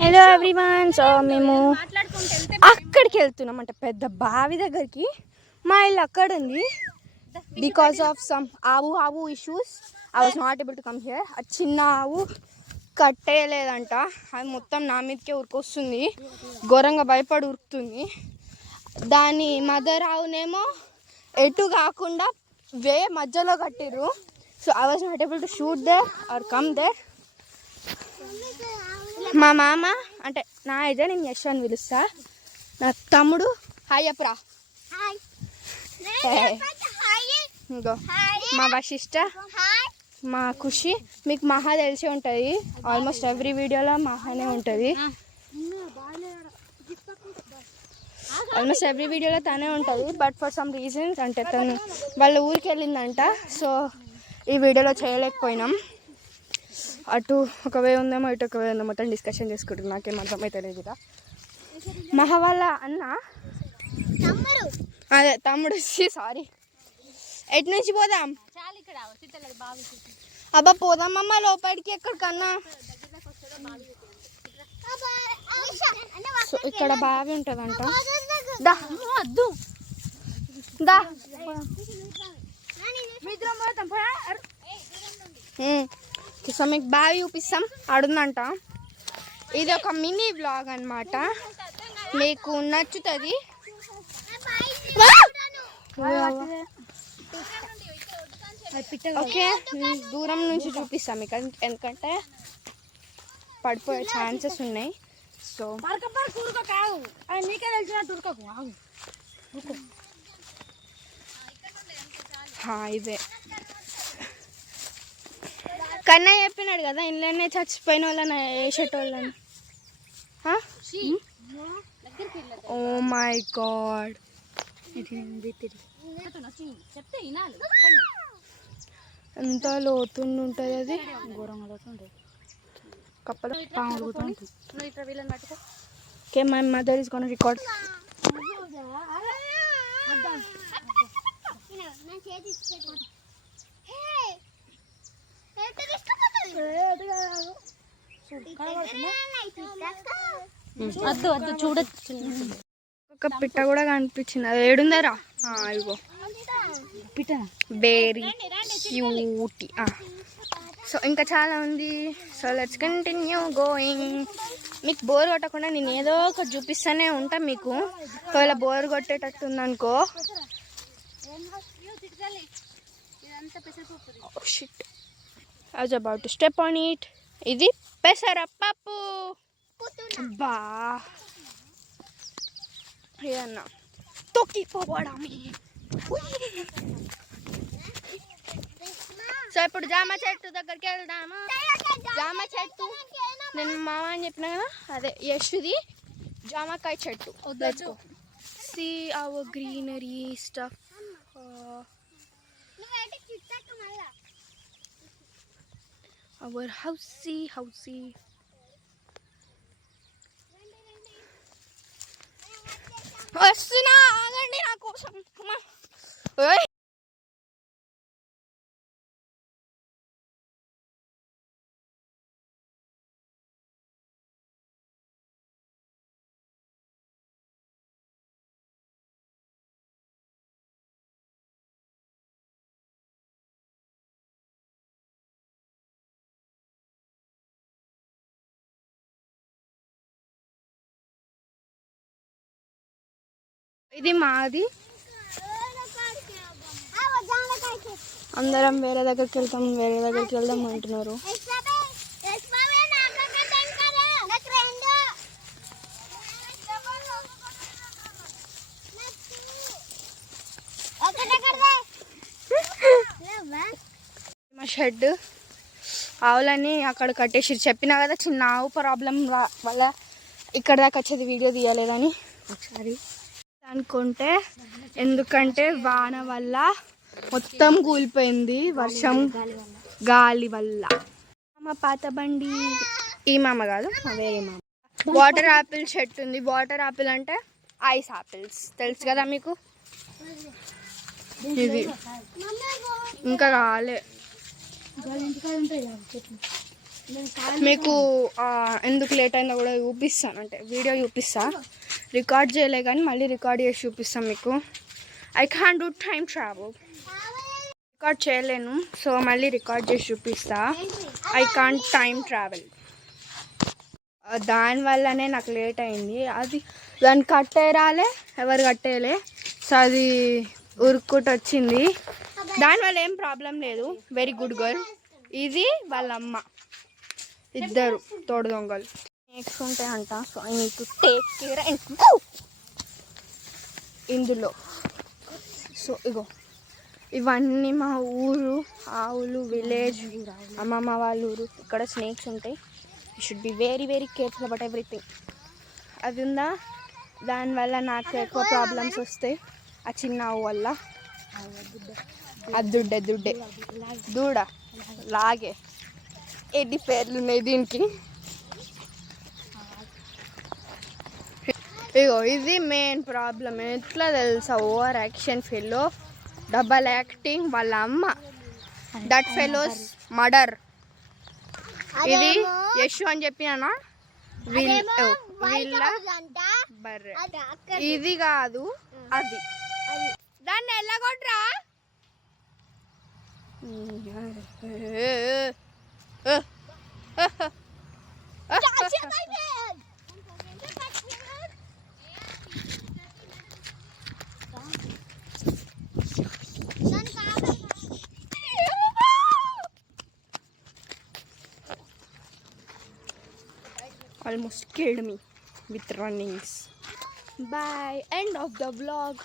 Hello everyone. So మేము అక్కడికి వెళ్తున్నాం అంటే పెద్ద బావి దగ్గరికి. మా ఇల్లు అక్కడ ఉంది. బికాస్ ఆఫ్ సమ్ ఆవు issues I was not able to come here. ఆ చిన్న ఆవు కట్టేయలేదంట. అది మొత్తం నా మీదకే ఉరికొస్తుంది. ఘోరంగా భయపడి ఉరుకుతుంది. దాని మదర్ ఆవునేమో ఎటు కాకుండా మధ్యలో కట్టిర్రు. So I was not able to shoot there or come there. మా మామ అంటే నా అయితే నేను యశ్ అని పిలుస్తా. నా తమ్ముడు హాయ్ అప్రా. ఇంకో మా వశిష్ట, మా ఖుషి. మీకు మహా తెలిసి ఉంటుంది. ఆల్మోస్ట్ ఎవ్రీ వీడియోలో మహానే ఉంటుంది. ఆల్మోస్ట్ ఎవ్రీ వీడియోలో తనే ఉంటుంది. బట్ ఫర్ సమ్ రీజన్స్ అంటే తను వాళ్ళ ఊరికి వెళ్ళిందంట. సో ఈ వీడియోలో చేయలేకపోయినాం. అటు ఒక వే ఉందేమో ఇటు ఒక వే ఉందో మొత్తం డిస్కషన్ చేసుకుంటున్నాం. నాకేం అర్థమైతే లేదు. మహా వాళ్ళ అన్న అదే తమ్ముడు. సారీ. ఎటు నుంచి పోదాం? అబ్బా పోదామమ్మ లోపలికి ఎక్కడికన్నా. ఇక్కడ బావి ఉంటుందంట. దా దా సో మీకు బాగా చూపిస్తాం. అడుందంట. ఇది ఒక మినీ వ్లాగ్ అన్నమాట. మీకు నచ్చుతుంది. ఓకే, దూరం నుంచి చూపిస్తాం మీకు. ఎందుకంటే పడిపోయే ఛాన్సెస్ ఉన్నాయి. సో ఇదే కన్నా చెప్పినాడు కదా ఇంట్లోనే చచ్చిపోయిన వాళ్ళని వేసేటోళ్ళని. Oh my God. ఎంత లోతుండి ఉంటుంది అది. కప్పలు okay, my mother is gonna record. చూడొచ్చు. ఒక పిట్ట కూడా కనిపించింది. అది ఏడుందరా? ఇగో పిట్ట. Very cute. సో ఇంకా చాలా ఉంది. So let's continue going. మీకు బోర్ కొట్టకుండా నేను ఏదో ఒకటి చూపిస్తూనే ఉంటా మీకు. ఒకవేళ బోర్ కొట్టేటట్టు ఉందనుకో. I was about to step on it. ఇది పెసరపప్పు. బా ఏదన్నా తొక్కిపోవడం. సో ఇప్పుడు జామ చెట్టు దగ్గరికి వెళ్దాము. జామ చెట్టు నేను మామ అని చెప్పిన కదా, అదే యశ్ది జామకాయ చెట్టు. Let's go see our greenery stuff. Our హౌసీ వస్తున్నా. ఆగండి నా కోసం. ఇది మాది. అందరం వేరే దగ్గరికి వెళ్దాం అంటున్నారు. మా షెడ్ ఆవులని అక్కడ కట్టేసి చెప్పినా కదా, చిన్న ఆవు ప్రాబ్లం వల్ల ఇక్కడ దాకా వచ్చేది వీడియో తీయలేదని ఒకసారి అనుకుంటే. ఎందుకంటే వాన వల్ల మొత్తం కూలిపోయింది. వర్షం గాలి వల్ల. మా పాత బండి. ఈ మామ కాదు, వేరే మామ. వాటర్ యాపిల్ చెట్టు ఉంది. వాటర్ యాపిల్ అంటే ఐస్ యాపిల్స్ తెలుసు కదా మీకు. ఇది ఇంకా రాలే. మీకు ఎందుకు లేట్ అయిందో కూడా చూపిస్తాను, అంటే వీడియో చూపిస్తా. రికార్డ్ చేయలే కానీ మళ్ళీ రికార్డ్ చేసి చూపిస్తాను మీకు. I can't do time travel, record చేయలేను, సో మళ్ళీ రికార్డ్ చేసి చూపిస్తా. ఐ కాంట్ టైమ్ ట్రావెల్, దానివల్లనే నాకు లేట్ అయింది. అది దాన్ని కట్టేరాలే, ఎవరు కట్టేయలే, సో అది ఉరుక్కుంటూ వచ్చింది. దానివల్ల ఏం ప్రాబ్లం లేదు, వెరీ గుడ్ గర్ల్. ఇది వాళ్ళ అమ్మ, ఇద్దరు తోడు దొంగలు. నెక్స్ట్ ఉంటాయంట, so I need to take care and ఇందులో. సో ఇగో ఇవన్నీ మా ఊరు ఆవులు, విలేజ్, అమ్మమ్మ వాళ్ళ ఊరు. ఇక్కడ స్నేక్స్ ఉంటాయి, you should be very very careful about everything. అది ఉందా, దానివల్ల నాకు ఎక్కువ ప్రాబ్లమ్స్ వస్తాయి ఆ చిన్న ఆవు వల్ల. అది దుడ్డే దూడ లాగే ఎన్ని పేర్లు ఉన్నాయి దీనికి. ఇగో ఇది మెయిన్ ప్రాబ్లం. ఎట్లా తెలుసా, over action fellow, double acting, వాళ్ళ అమ్మ, దట్ ఫెలోస్ మర్డర్. ఇది యశు అని చెప్పినా, వీళ్ళ బర్రె. ఇది కాదు అది, దాన్ని ఎల్లగొట్రా. Almost killed me with runnings. Bye. End of the vlog.